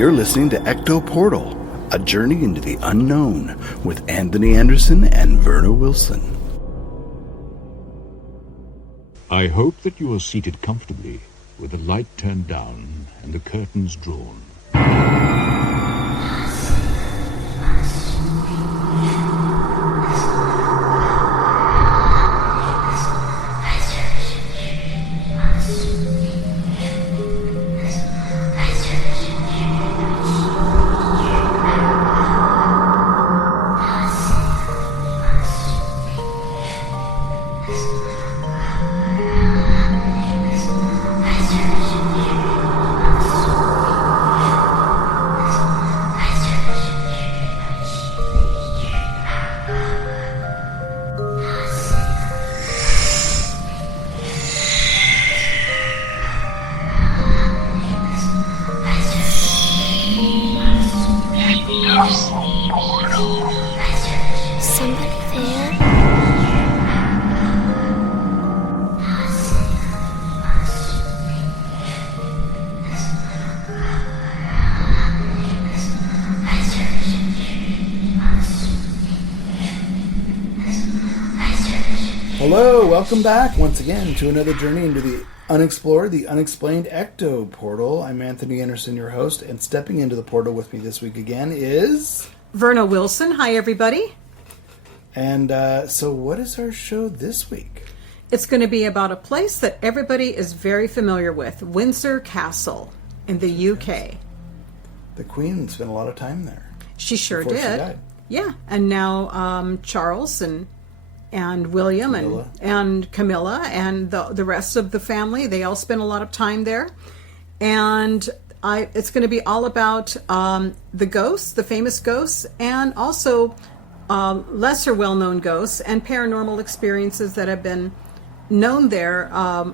You're listening to Ecto Portal, a journey into the unknown with Anthony Anderson and Verna Wilson. I hope that you are seated comfortably with the light turned down and the curtains drawn. Hello, welcome back once again to another journey into the unexplored, the unexplained Ecto Portal. I'm Anthony Anderson, your host, and stepping into the portal with me this week again is... Verna Wilson. Hi, everybody. And so what is our show this week? It's going to be about a place that everybody is very familiar with, Windsor Castle in the UK. The Queen spent a lot of time there. She sure before did. She died. Yeah, and now Charles and William and Camilla and the rest of the family, they all spend a lot of time there. And it's going to be all about the ghosts, the famous ghosts, and also lesser well-known ghosts and paranormal experiences that have been known there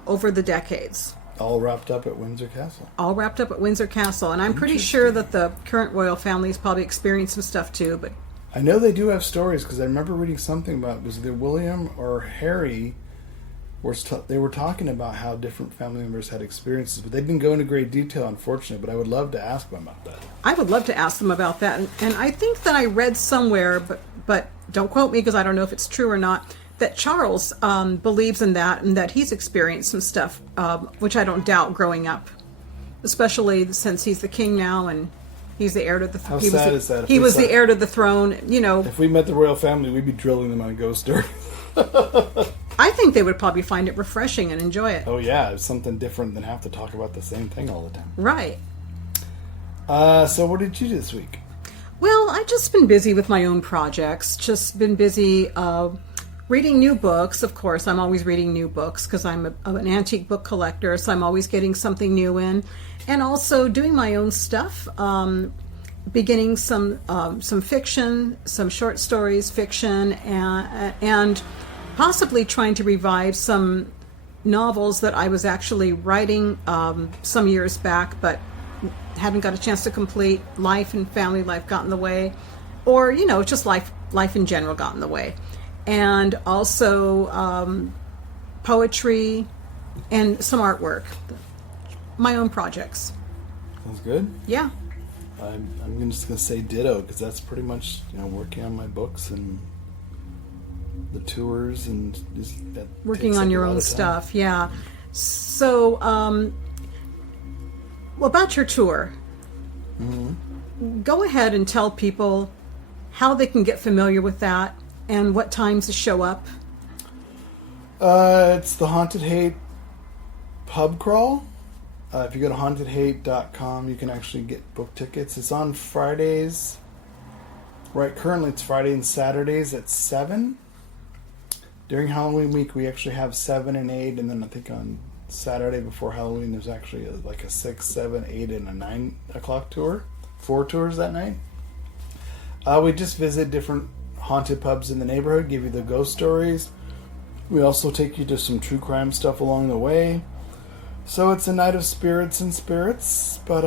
over the decades. All wrapped up at Windsor Castle. All wrapped up at Windsor Castle. And I'm pretty sure that the current royal family has probably experienced some stuff too, but I know they do have stories because I remember reading something about, was it William or Harry, they were talking about how different family members had experiences, but they didn't go into great detail, unfortunately, but I would love to ask them about that. I would love to ask them about that. And I think that I read somewhere, but don't quote me because I don't know if it's true or not, that Charles believes in that and that he's experienced some stuff, which I don't doubt growing up, especially since he's the king now and he's the heir to the throne. How sad is that? He was the heir to the throne, you know. If we met the royal family, we'd be drilling them on ghost stories. I think they would probably find it refreshing and enjoy it. Oh yeah, it's something different than have to talk about the same thing all the time. Right. So what did you do this week? Well, I've just been busy with my own projects. Just been busy reading new books. Of course, I'm always reading new books because I'm an antique book collector, so I'm always getting something new in. And also doing my own stuff, beginning some fiction, some short stories, fiction, and possibly trying to revive some novels that I was actually writing some years back, but haven't got a chance to complete. Life and family life got in the way, or just life in general got in the way, and also poetry and some artwork. My own projects. Sounds good. Yeah. I'm just going to say ditto because that's pretty much working on my books and the tours and just that working on your own stuff. Yeah. So, about your tour, go ahead and tell people how they can get familiar with that and what times to show up. It's the Haunted Hate pub crawl. If you go to hauntedhate.com, you can actually get book tickets. It's on Fridays. Right, currently it's Friday and Saturdays at 7. During Halloween week, we actually have 7 and 8, and then I think on Saturday before Halloween, there's actually like a 6, 7, 8, and a 9 o'clock tour. 4 tours that night. We just visit different haunted pubs in the neighborhood, give you the ghost stories. We also take you to some true crime stuff along the way. So it's a night of spirits and spirits, but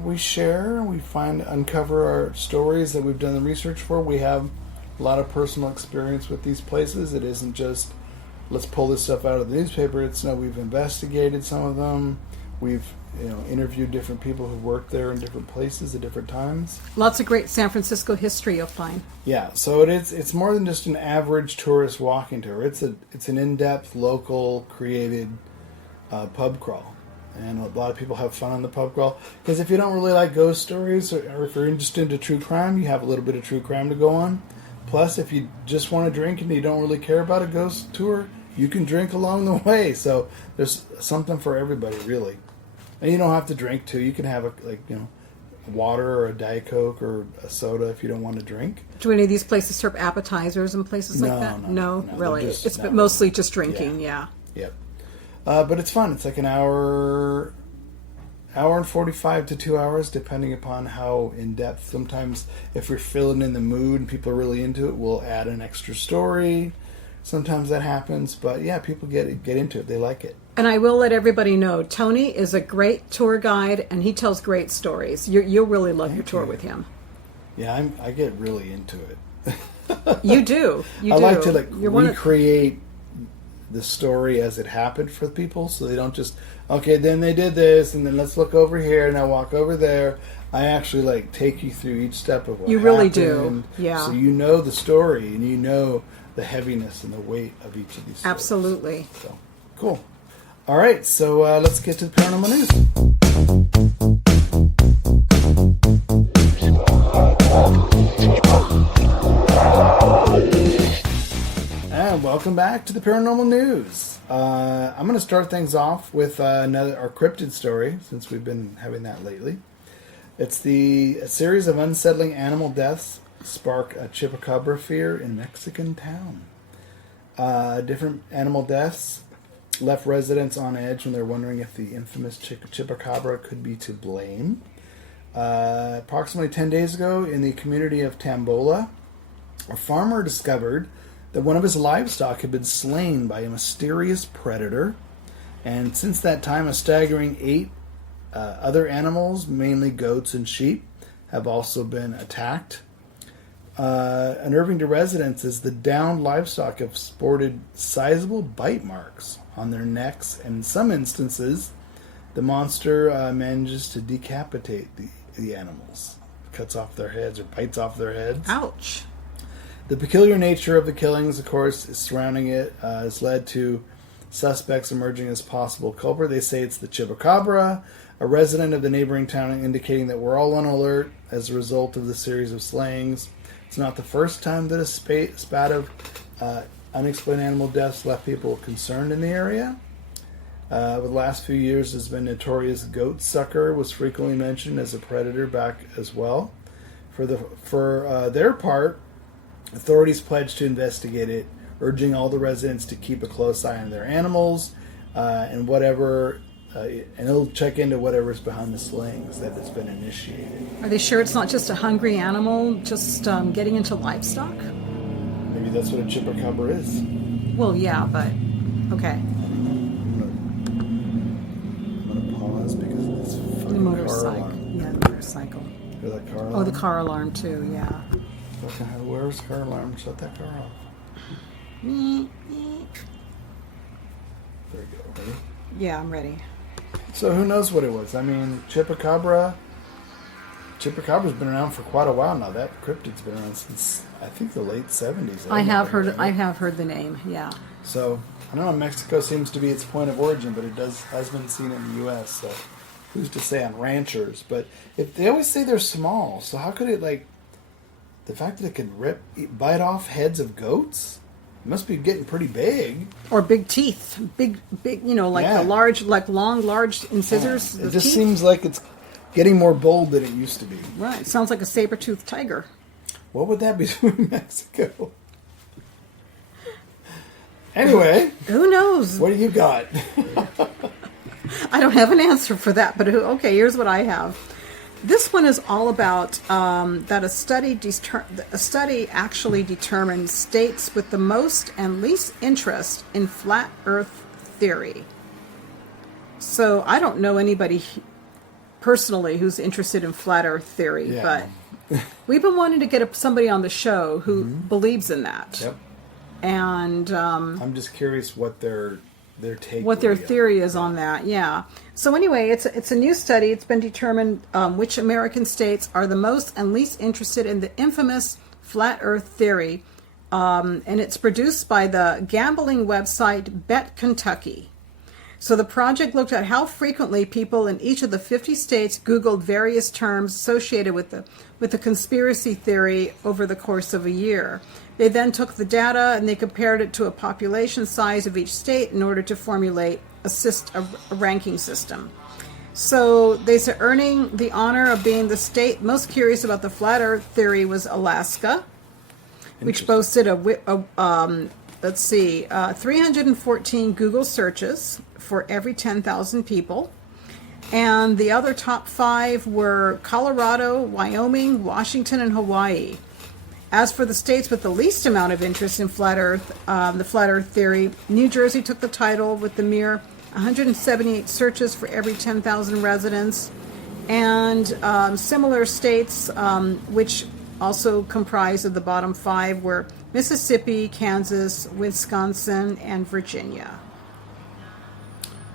we share, we uncover our stories that we've done the research for. We have a lot of personal experience with these places. It isn't just, let's pull this stuff out of the newspaper. It's no, we've investigated some of them. We've interviewed different people who worked there in different places at different times. Lots of great San Francisco history you'll find. Yeah, so it's more than just an average tourist walking tour. It's an in-depth, local, created pub crawl. And a lot of people have fun on the pub crawl. Because if you don't really like ghost stories, or if you're just into true crime, you have a little bit of true crime to go on. Plus, if you just want to drink and you don't really care about a ghost tour, you can drink along the way. So there's something for everybody, really. And you don't have to drink, too. You can have, water or a Diet Coke or a soda if you don't want to drink. Do any of these places serve appetizers and places like that? No, really. It's mostly just drinking, yeah. Yep. But it's fun. It's like an hour and 45 to 2 hours, depending upon how in-depth. Sometimes if we're feeling in the mood and people are really into it, we'll add an extra story. Sometimes that happens. But yeah, people get into it. They like it. And I will let everybody know, Tony is a great tour guide, and he tells great stories. You'll really love your tour with him. Yeah, I get really into it. You do. I like to recreate the story as it happened for people, so they don't just, okay, then they did this, and then let's look over here, and I walk over there. I actually take you through each step of what you happened. really do, yeah. So you know the story, and you know the heaviness and the weight of each of these stories. Absolutely. So, cool. All right, so let's get to the paranormal news. And welcome back to the paranormal news. I'm going to start things off with our cryptid story, since we've been having that lately. It's a series of unsettling animal deaths spark a chupacabra fear in Mexican town. Different animal deaths left residents on edge when they're wondering if the infamous chupacabra could be to blame. Approximately 10 days ago, in the community of Tambola, a farmer discovered that one of his livestock had been slain by a mysterious predator. And since that time, a staggering 8 other animals, mainly goats and sheep, have also been attacked. Unnerving to residents is the downed livestock have sported sizable bite marks on their necks, and in some instances, the monster manages to decapitate the animals, cuts off their heads or bites off their heads. Ouch! The peculiar nature of the killings, of course, surrounding it has led to suspects emerging as possible culprit. They say it's the chupacabra. A resident of the neighboring town indicating that we're all on alert as a result of the series of slayings. It's not the first time that a spat of unexplained animal deaths left people concerned in the area. Over the last few years, there's been notorious goat sucker was frequently mentioned as a predator back as well. For their part, authorities pledged to investigate it, urging all the residents to keep a close eye on their animals and it'll check into whatever's behind the slayings that has been initiated. Are they sure it's not just a hungry animal just getting into livestock? Maybe that's what a chupacabra is. Well, yeah, but okay. I'm gonna pause because of this fucking The motorcycle. car alarm. Yeah, the motorcycle. Hear that car alarm? Oh, the car alarm too, yeah. Where's the car alarm? Shut that car off. There you go. Ready? Yeah, I'm ready. So who knows what it was? I mean, Chupacabra's been around for quite a while now. That cryptid's been around since I think the late 70s. I have heard the name. Yeah. So I don't know. Mexico seems to be its point of origin, but has been seen in the U.S. So who's to say on ranchers? But if they always say they're small, so how could it the fact that it could bite off heads of goats? It must be getting pretty big. Or big teeth, big, the large, large incisors. Yeah. It just seems like it's getting more bold than it used to be. Right. Sounds like a saber-toothed tiger. What would that be doing in Mexico? Anyway. Who knows? What do you got? I don't have an answer for that, but okay, here's what I have. This one is all about that a study actually determined states with the most and least interest in flat Earth theory. So I don't know anybody personally who's interested in flat Earth theory, but we've been wanting to get somebody on the show who believes in that. Yep. And I'm just curious what their what their theory is on that. Yeah. So anyway, it's a new study. It's been determined which American states are the most and least interested in the infamous flat Earth theory, and it's produced by the gambling website Bet Kentucky. So the project looked at how frequently people in each of the 50 states Googled various terms associated with the conspiracy theory over the course of a year. They then took the data and they compared it to a population size of each state in order to formulate a ranking system. So they said earning the honor of being the state most curious about the flat Earth theory was Alaska, which boasted 314 Google searches for every 10,000 people. And the other top 5 were Colorado, Wyoming, Washington, and Hawaii. As for the states with the least amount of interest in flat Earth, the flat Earth theory, New Jersey took the title with the mere 178 searches for every 10,000 residents. And similar states, which also comprised of the bottom 5, were Mississippi, Kansas, Wisconsin, and Virginia.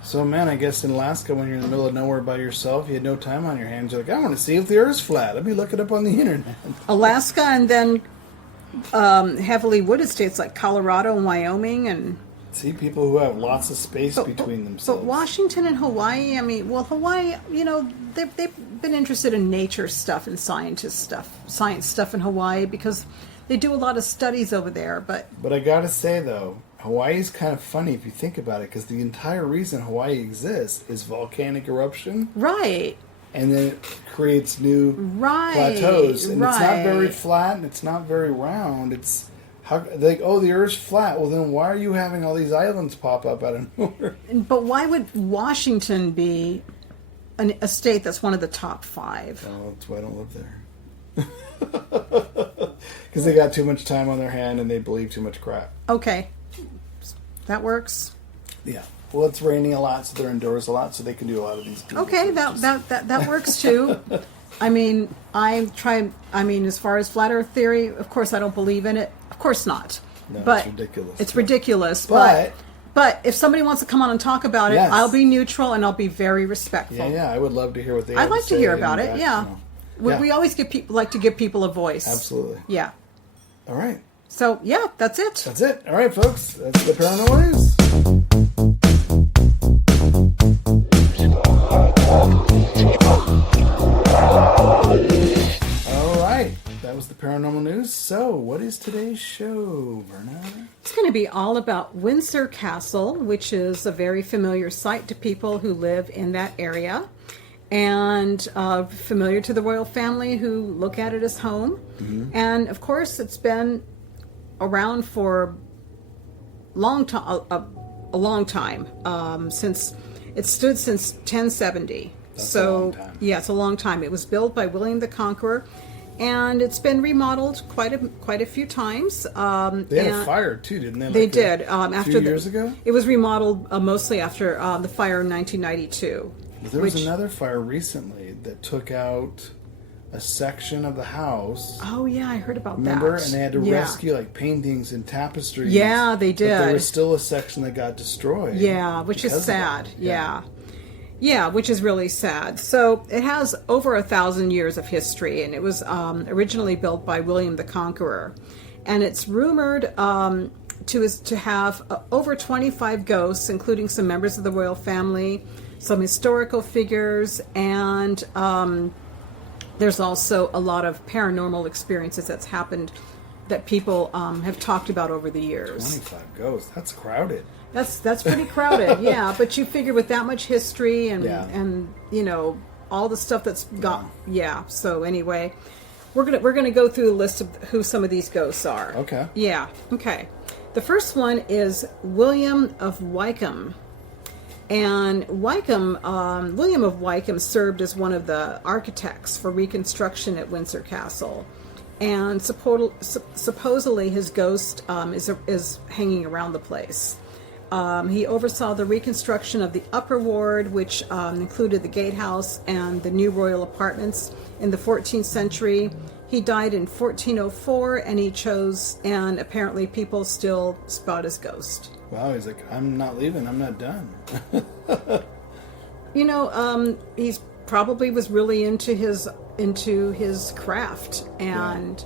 So, man, I guess in Alaska, when you're in the middle of nowhere by yourself, you had no time on your hands. You're like, I want to see if the Earth's flat. Let me look it up on the internet. Alaska, and then heavily wooded states like Colorado and Wyoming, and see people who have lots of space between themselves. But Washington and Hawaii, I mean, well, Hawaii, you know, they've been interested in nature stuff and science stuff in Hawaii because they do a lot of studies over there. But I gotta say though, Hawaii's kind of funny if you think about it, because the entire reason Hawaii exists is volcanic eruption. Right. And then it creates new plateaus. And it's not very flat and it's not very round. It's like, oh, the Earth's flat. Well, then why are you having all these islands pop up out of nowhere? But why would Washington be a state that's one of the top 5? Oh, that's why I don't live there. Because they got too much time on their hand and they believe too much crap. Okay. That works. Yeah. Well, it's raining a lot, so they're indoors a lot, so they can do a lot of these. Okay, that works too. I mean, as far as flat Earth theory, of course, I don't believe in it. Of course not. No, but it's ridiculous. It's ridiculous. But if somebody wants to come on and talk about it, I'll be neutral and I'll be very respectful. Yeah, I would love to hear what they have I'd like to hear about it. Yeah. You know. We always like to give people a voice. Absolutely. Yeah. All right. So, yeah, that's it. That's it. All right, folks. That's the paranormal news. All right. That was the paranormal news. So, what is today's show, Verna? It's going to be all about Windsor Castle, which is a very familiar sight to people who live in that area, and familiar to the royal family who look at it as home. Mm-hmm. And, of course, it's been around for a long time, since it stood since 1070. That's a long time. Yeah, it's a long time. It was built by William the Conqueror, and it's been remodeled quite a few times. They had a fire too, didn't they? They did. After 2 years ago, it was remodeled mostly after the fire in 1992. There was another fire recently that took out a section of the house. Oh yeah, I heard about Remember? that. And they had to rescue like paintings and tapestries. Yeah, they did. But there was still a section that got destroyed. Yeah, which is sad. Yeah, which is really sad. So it has over 1,000 years of history, and it was originally built by William the Conqueror, and it's rumored to have over 25 ghosts, including some members of the royal family, some historical figures, and there's also a lot of paranormal experiences that's happened that people have talked about over the years. 25 ghosts. That's crowded. That's pretty crowded, yeah. But you figure with that much history and you know all the stuff that's got So anyway, we're gonna go through the list of who some of these ghosts are. Okay. Yeah. Okay. The first one is William of Wykeham. And William of Wykeham served as one of the architects for reconstruction at Windsor Castle, and supposedly his ghost is hanging around the place. He oversaw the reconstruction of the upper ward, which included the gatehouse and the new royal apartments in the 14th century. He died in 1404, and apparently people still spot his ghost. Wow, he's like, I'm not leaving. I'm not done. He's probably was really into his craft, and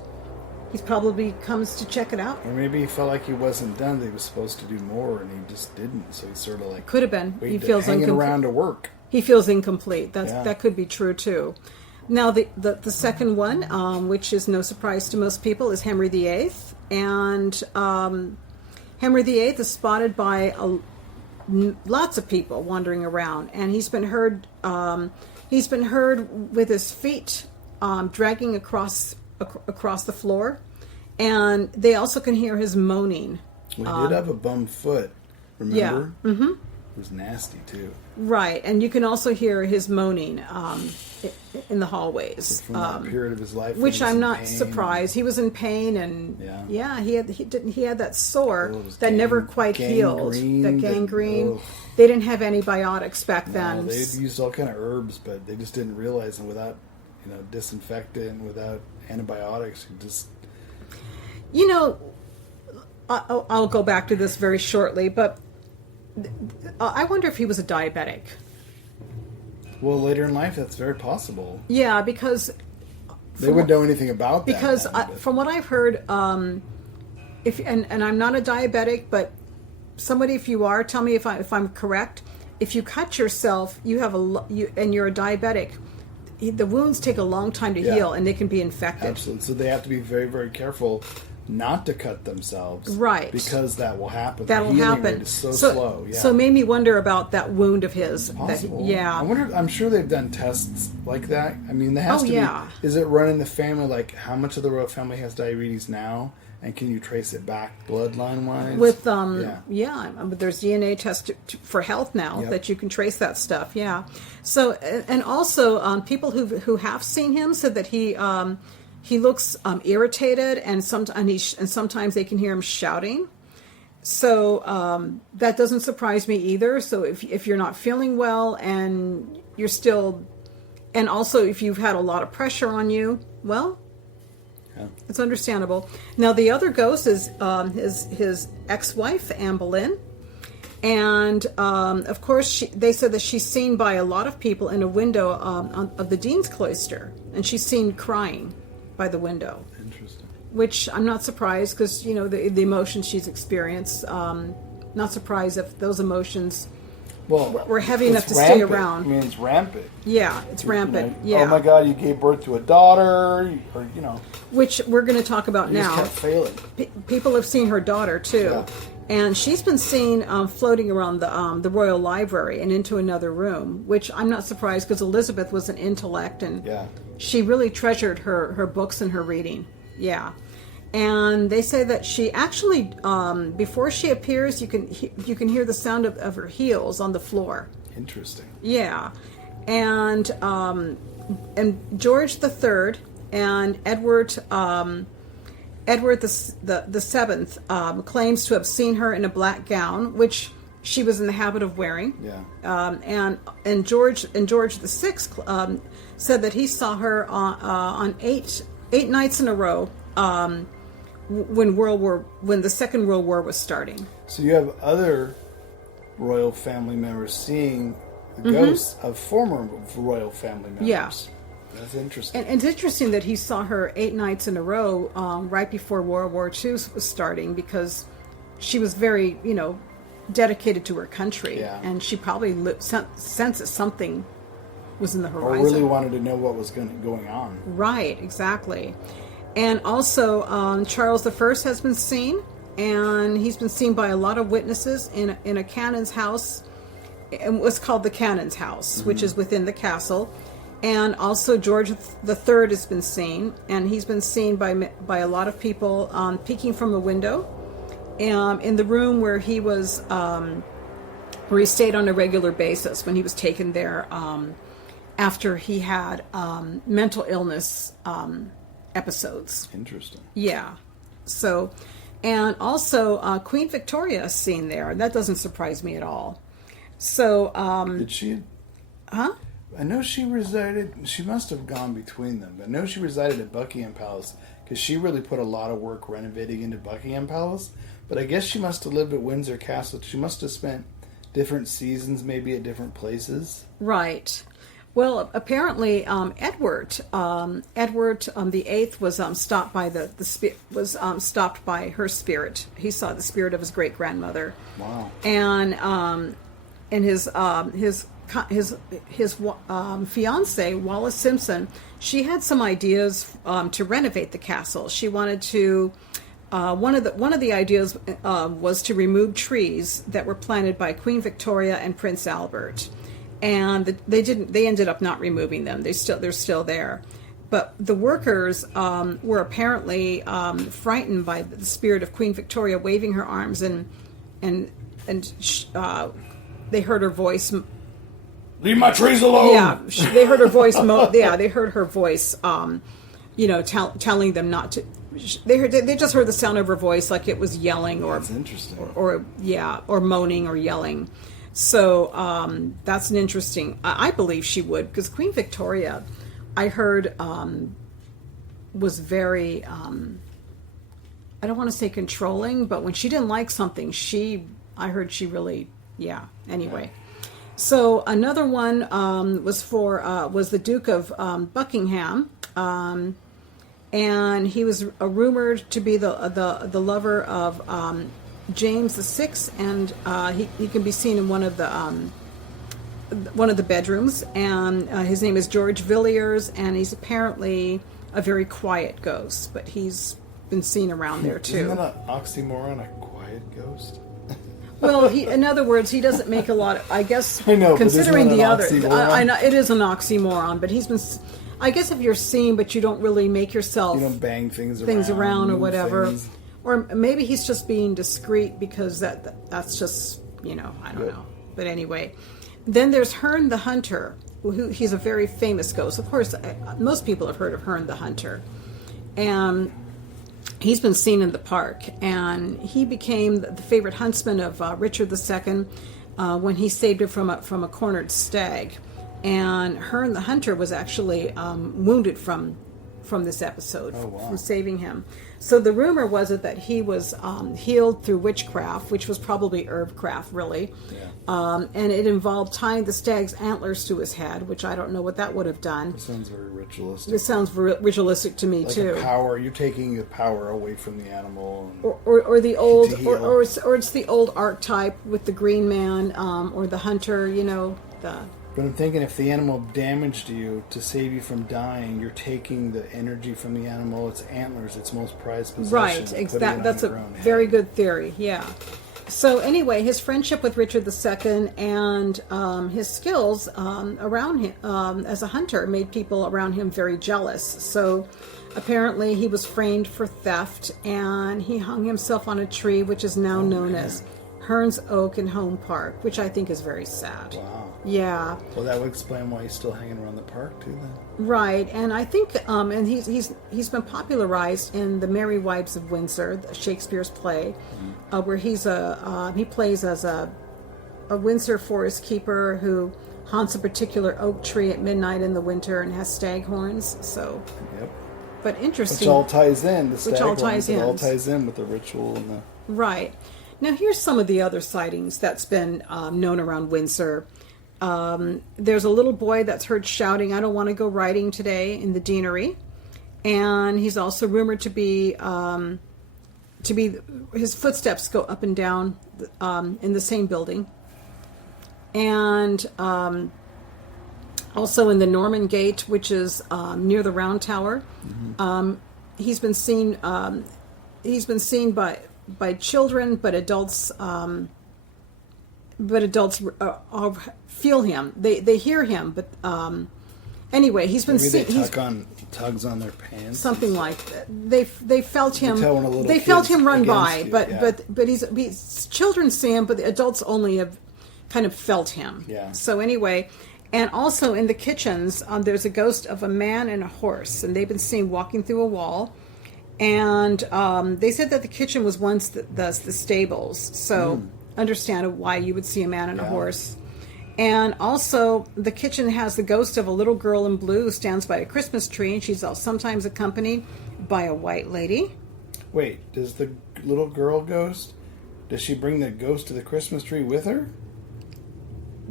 he probably comes to check it out. Or maybe he felt like he wasn't done. That he was supposed to do more, and he just didn't. So he's sort of like Could have been. He feels hanging around to work. He feels incomplete. That could be true too. Now the second one, which is no surprise to most people, is Henry VIII, and Henry VIII is spotted by lots of people wandering around, and he's been heard with his feet dragging across the floor, and they also can hear his moaning. Well, he did have a bum foot, remember? Yeah. Mm-hmm. It was nasty too. Right, and you can also hear his moaning in the hallways. From that period of his life, which I'm not surprised. He was in pain, and he had that sore that never quite healed. That gangrene. They didn't have antibiotics back then. They used all kind of herbs, but they just didn't realize them without, disinfectant, without antibiotics. I'll go back to this very shortly, but I wonder if he was a diabetic. Well, later in life, that's very possible. Yeah, because they wouldn't know anything about that. Because from what I've heard, if I'm not a diabetic, but somebody, if you are, tell me if I'm correct. If you cut yourself, and you're a diabetic, the wounds take a long time to heal, and they can be infected. Absolutely. So they have to be very, very careful not to cut themselves, right? Because that will happen. That will happen. Rate is so slow. Yeah. So it made me wonder about that wound of his. It's possible. I wonder. I'm sure they've done tests like that. I mean, there has to be. Is it running the family? Like, how much of the royal family has diabetes now? And can you trace it back bloodline wise? With but there's DNA tests for health now that you can trace that stuff. Yeah. So and also people who have seen him said that he looks irritated, and sometimes they can hear him shouting. So that doesn't surprise me either. So if you're not feeling well and you're still, and also if you've had a lot of pressure on you, well, it's understandable. Now the other ghost is his ex-wife, Anne Boleyn. And of course, they said that she's seen by a lot of people in a window of the Dean's Cloister, and she's seen crying by the window. Interesting. Which I'm not surprised, because the emotions she's experienced. Not surprised if those emotions were heavy enough to stay around. I mean, it's rampant. Yeah, it's rampant. Yeah. Oh my God, you gave birth to a daughter, or which we're going to talk about now. Just kept failing. People have seen her daughter too. Yeah. And she's been seen floating around the Royal Library and into another room, which I'm not surprised, because Elizabeth was an intellect, and she really treasured her books and her reading. Yeah. And they say that she actually, before she appears, you can hear the sound of her heels on the floor. Interesting. Yeah. And George III and Edward the Seventh claims to have seen her in a black gown, which she was in the habit of wearing. Yeah. And George the Sixth said that he saw her on eight nights in a row when the Second World War was starting. So you have other royal family members seeing the ghosts of former royal family members. Yeah. That's interesting. And it's interesting that he saw her 8 nights in a row right before World War II was starting, because she was very, dedicated to her country. Yeah. And she probably sensed that something was in the horizon. Or really wanted to know what was going on. Right, exactly. And also, Charles I has been seen, and he's been seen by a lot of witnesses in a canon's house, and what's called the canon's house, which is within the castle. And also George III has been seen, and he's been seen by a lot of people peeking from a window in the room where he stayed on a regular basis when he was taken there after he had mental illness episodes. Interesting. Yeah. So, and also Queen Victoria is seen there. That doesn't surprise me at all. So, did she? Huh? I know she resided. She must have gone between them. But I know she resided at Buckingham Palace because she really put a lot of work renovating into Buckingham Palace. But I guess she must have lived at Windsor Castle. She must have spent different seasons, maybe at different places. Right. Well, apparently, Edward the Eighth was stopped by stopped by her spirit. He saw the spirit of his great grandmother. Wow. And his fiance Wallis Simpson, she had some ideas to renovate the castle. She wanted to. One of the ideas was to remove trees that were planted by Queen Victoria and Prince Albert, and they didn't. They ended up not removing them. They're still there, but the workers were apparently frightened by the spirit of Queen Victoria waving her arms, and they heard her voice. Leave my trees alone. Yeah, they heard her voice. They heard her voice. Telling them not to. They just heard the sound of her voice, like it was yelling or That's interesting. or moaning or yelling. So that's an interesting. I believe she would, because Queen Victoria, I heard, was very. I don't want to say controlling, but when she didn't like something, I heard she really. Yeah. Anyway. So another one was the Duke of Buckingham, and he was rumored to be the lover of James VI, and he can be seen in one of the bedrooms, and his name is George Villiers, and he's apparently a very quiet ghost, but he's been seen around there too. Isn't that an oxymoron, a quiet ghost? Well, in other words, he doesn't make a lot of, I guess, I know, considering but the other, I know it is an oxymoron, but he's been, I guess if you're seen, but you don't really make yourself, You don't bang things around or move who things. or maybe he's just being discreet because that's just, I don't know. But anyway, then there's Herne the Hunter, he's a very famous ghost. Of course, most people have heard of Herne the Hunter. And he's been seen in the park, and he became the favorite huntsman of Richard II when he saved it from a cornered stag. And Herne the Hunter was actually wounded from this episode, from saving him. So the rumor was that he was healed through witchcraft, which was probably herbcraft, really. Yeah. And it involved tying the stag's antlers to his head, which I don't know what that would have done. It sounds very ritualistic. This sounds ritualistic to me, like too. Power, you're taking the power away from the animal. Or the old, to heal. or it's the old archetype with the green man, or the hunter, But I'm thinking if the animal damaged you to save you from dying, you're taking the energy from the animal, its antlers, its most prized possession. Right, that's a very good theory, yeah. So anyway, his friendship with Richard II and his skills around him as a hunter made people around him very jealous. So apparently he was framed for theft, and he hung himself on a tree, which is now known as Herne's Oak in Home Park, which I think is very sad. Wow. Yeah. Well, that would explain why he's still hanging around the park too, then. Right, and I think, and he's been popularized in the Merry Wives of Windsor, Shakespeare's play, where he plays as a Windsor forest keeper who haunts a particular oak tree at midnight in the winter and has stag horns. So, Yep. but interesting. Which all ties in. The stag all horns, ties it in. all ties in with the ritual and the. Right. Now here's some of the other sightings that's been known around Windsor. There's a little boy that's heard shouting, "I don't want to go riding today," in the deanery, and he's also rumored to be his footsteps go up and down in the same building, and also in the Norman Gate, which is near the Round Tower. He's been seen by children, but adults. Feel him. They hear him, but anyway, he's been Maybe seen. they tugs on their pants. Something like that. They felt him. They kid's felt him run by, against you, but yeah. but he's children see him, but the adults only have kind of felt him. Yeah. So anyway, and also in the kitchens, there's a ghost of a man and a horse, and they've been seen walking through a wall. And they said that the kitchen was once the stables, so understand why you would see a man and a horse. And also, the kitchen has the ghost of a little girl in blue who stands by a Christmas tree, and she's sometimes accompanied by a white lady. Wait, does the little girl ghost, does she bring the ghost to the Christmas tree with her?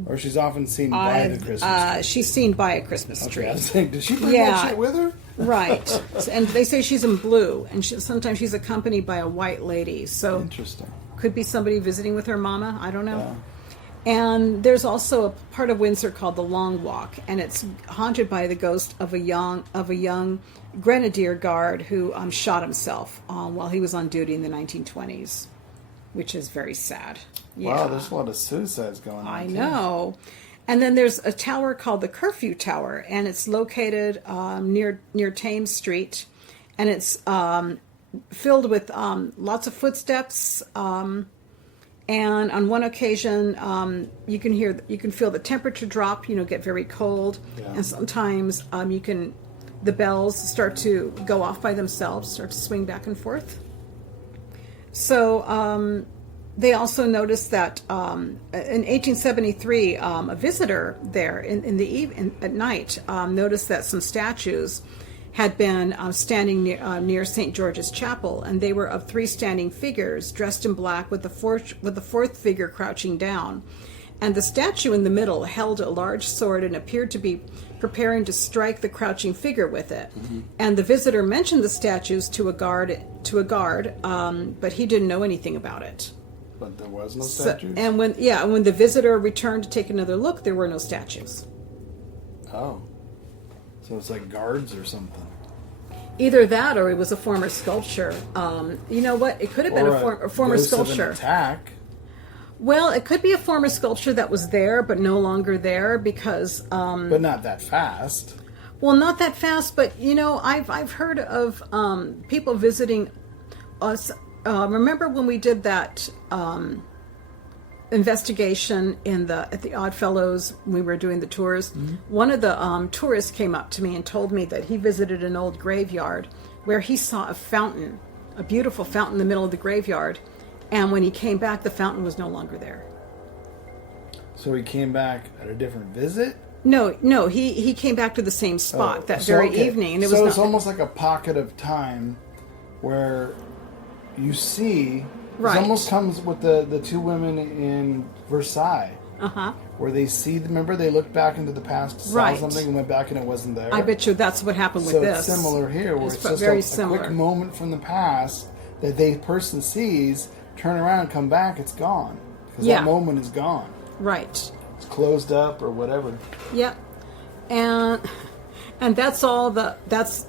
Or she's often seen by the Christmas tree? She's seen by a Christmas tree. I was thinking, does she bring that shit with her? Right. And they say she's in blue, and sometimes she's accompanied by a white lady. So Interesting. could be somebody visiting with her mama. I don't know. Yeah. And there's also a part of Windsor called the Long Walk, and it's haunted by the ghost of a young grenadier guard who shot himself while he was on duty in the 1920s, which is very sad. Yeah. Wow, there's a lot of suicides going on. I know. And then there's a tower called the Curfew Tower, and it's located near Thames Street, and it's filled with lots of footsteps. And on one occasion, you can feel the temperature drop. Get very cold, and sometimes the bells start to go off by themselves, start to swing back and forth. So they also noticed that in 1873, a visitor there at night noticed that some statues had been standing near St. George's Chapel, and they were of three standing figures dressed in black with the fourth figure crouching down. And the statue in the middle held a large sword and appeared to be preparing to strike the crouching figure with it. Mm-hmm. And the visitor mentioned the statues to a guard, but he didn't know anything about it. But there was no statues? And when the visitor returned to take another look, there were no statues. Oh. So it's like guards or something. Either that, or it was a former sculpture. You know what? It could have been a former sculpture. Of an attack. Well, it could be a former sculpture that was there, but no longer there because. But not that fast. Well, not that fast, but I've heard of people visiting us. Remember when we did that investigation at the Oddfellows when we were doing the tours? Mm-hmm. One of the tourists came up to me and told me that he visited an old graveyard where he saw a fountain, a beautiful fountain in the middle of the graveyard, and when he came back, the fountain was no longer there. So he came back at a different visit? No, he came back to the same spot evening, and it's almost like a pocket of time where you see. Right. It almost comes with the two women in Versailles. Uh-huh. Where they see, remember they looked back into the past, saw something and went back and it wasn't there. I bet you that's what happened with this. So it's similar here, where it's just very a quick moment from the past that the person sees, turn around and come back, it's gone. Because that moment is gone. Right. It's closed up or whatever. Yep. And that's all that's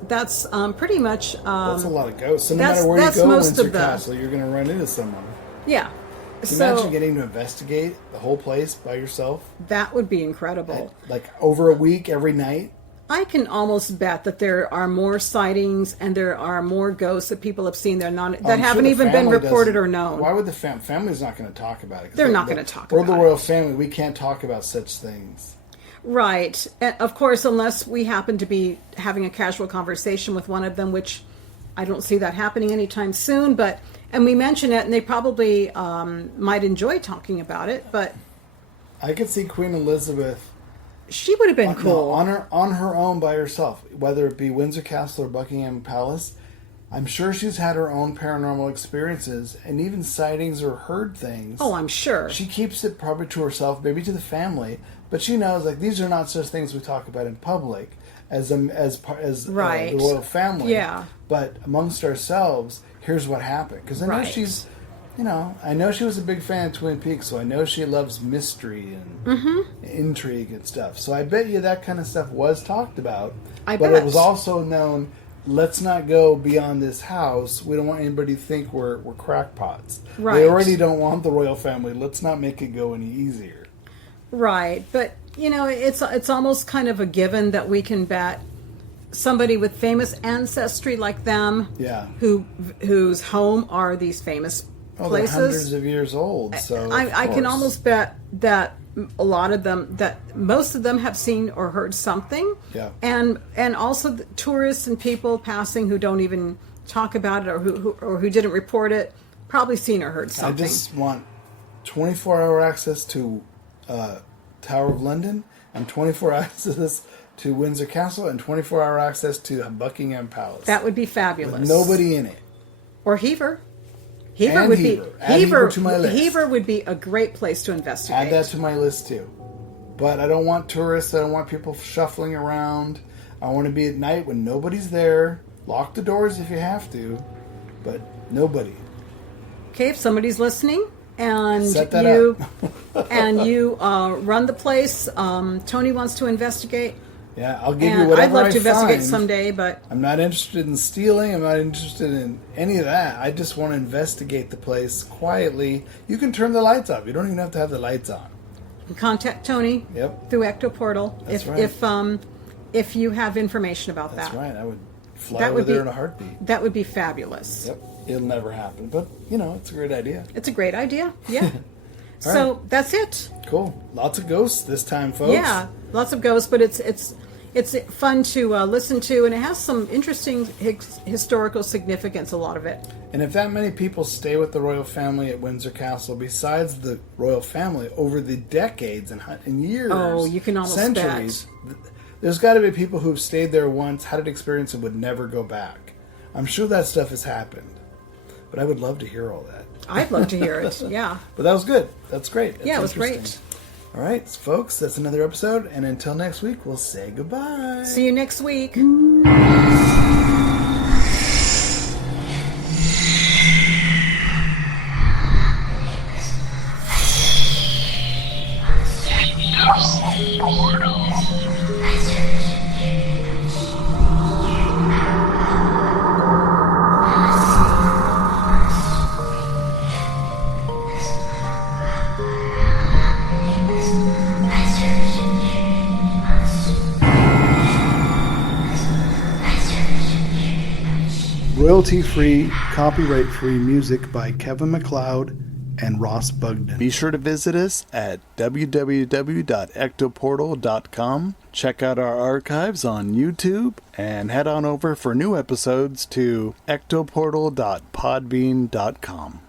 pretty much. That's a lot of ghosts. So no matter where you go in Windsor Castle, you're going to run into someone. Yeah. Can you imagine getting to investigate the whole place by yourself? That would be incredible. Like over a week, every night? I can almost bet that there are more sightings and there are more ghosts that people have seen that haven't even been reported or known. Why would the family's not going to talk about it? They're not going to talk about it. We're the royal family. We can't talk about such things. Right. And of course, unless we happen to be having a casual conversation with one of them, which I don't see that happening anytime soon, and we mention it, and they probably might enjoy talking about it, but... I could see Queen Elizabeth... She would have been cool. On her own by herself, whether it be Windsor Castle or Buckingham Palace. I'm sure she's had her own paranormal experiences, and even sightings or heard things. Oh, I'm sure. She keeps it probably to herself, maybe to the family, but she knows, like, these are not such things we talk about in public as the royal family. Yeah. But amongst ourselves, here's what happened. Because I know she's, I know she was a big fan of Twin Peaks, so I know she loves mystery and intrigue and stuff. So I bet you that kind of stuff was talked about. But it was also known, let's not go beyond this house. We don't want anybody to think we're crackpots. Right. They already don't want the royal family. Let's not make it go any easier. Right. But, it's almost kind of a given that we can bet somebody with famous ancestry like them, whose home are these famous places. They're hundreds of years old. So I can almost bet that a lot of them, that most of them have seen or heard something. Yeah. And also the tourists and people passing who don't even talk about it or who didn't report it, probably seen or heard something. I just want 24-hour access to Tower of London, and 24 access to Windsor Castle, and 24-hour access to Buckingham Palace. That would be fabulous. With nobody in it. Or Hever. And would Hever. be Add Hever to my list. Hever would be a great place to investigate. Add that to my list too. But I don't want tourists. I don't want people shuffling around. I want to be at night when nobody's there. Lock the doors if you have to, but nobody. Okay, if somebody's listening and Set that you up. and you run the place, Tony wants to investigate. Yeah, I'll give you And whatever I'd love to investigate find. someday, but I'm not interested in stealing. I'm not interested in any of that. I just want to investigate the place quietly. You can turn the lights off. You don't even have to have the lights on. contact Tony Yep. through Ecto Portal That's right. if you have information about That's that. right. I would fly That over would there be- in a heartbeat. That would be fabulous. Yep. It'll never happen. But, it's a great idea. It's a great idea. Yeah. So right. that's it. Cool. Lots of ghosts this time, folks. Yeah, lots of ghosts, but it's fun to listen to, and it has some interesting historical significance. A lot of it. And if that many people stay with the royal family at Windsor Castle, besides the royal family, over the decades and years, Oh, you can almost centuries, there's got to be people who've stayed there once, had an experience, and would never go back. I'm sure that stuff has happened, but I would love to hear all that. I'd love to hear it. Yeah. But that was good. That's great. That's Yeah, it was great. interesting. All right, folks, that's another episode, and until next week, we'll say goodbye. See you next week. Royalty-free, copyright-free music by Kevin MacLeod and Ross Bugden. Be sure to visit us at www.ectoportal.com. Check out our archives on YouTube and head on over for new episodes to ectoportal.podbean.com.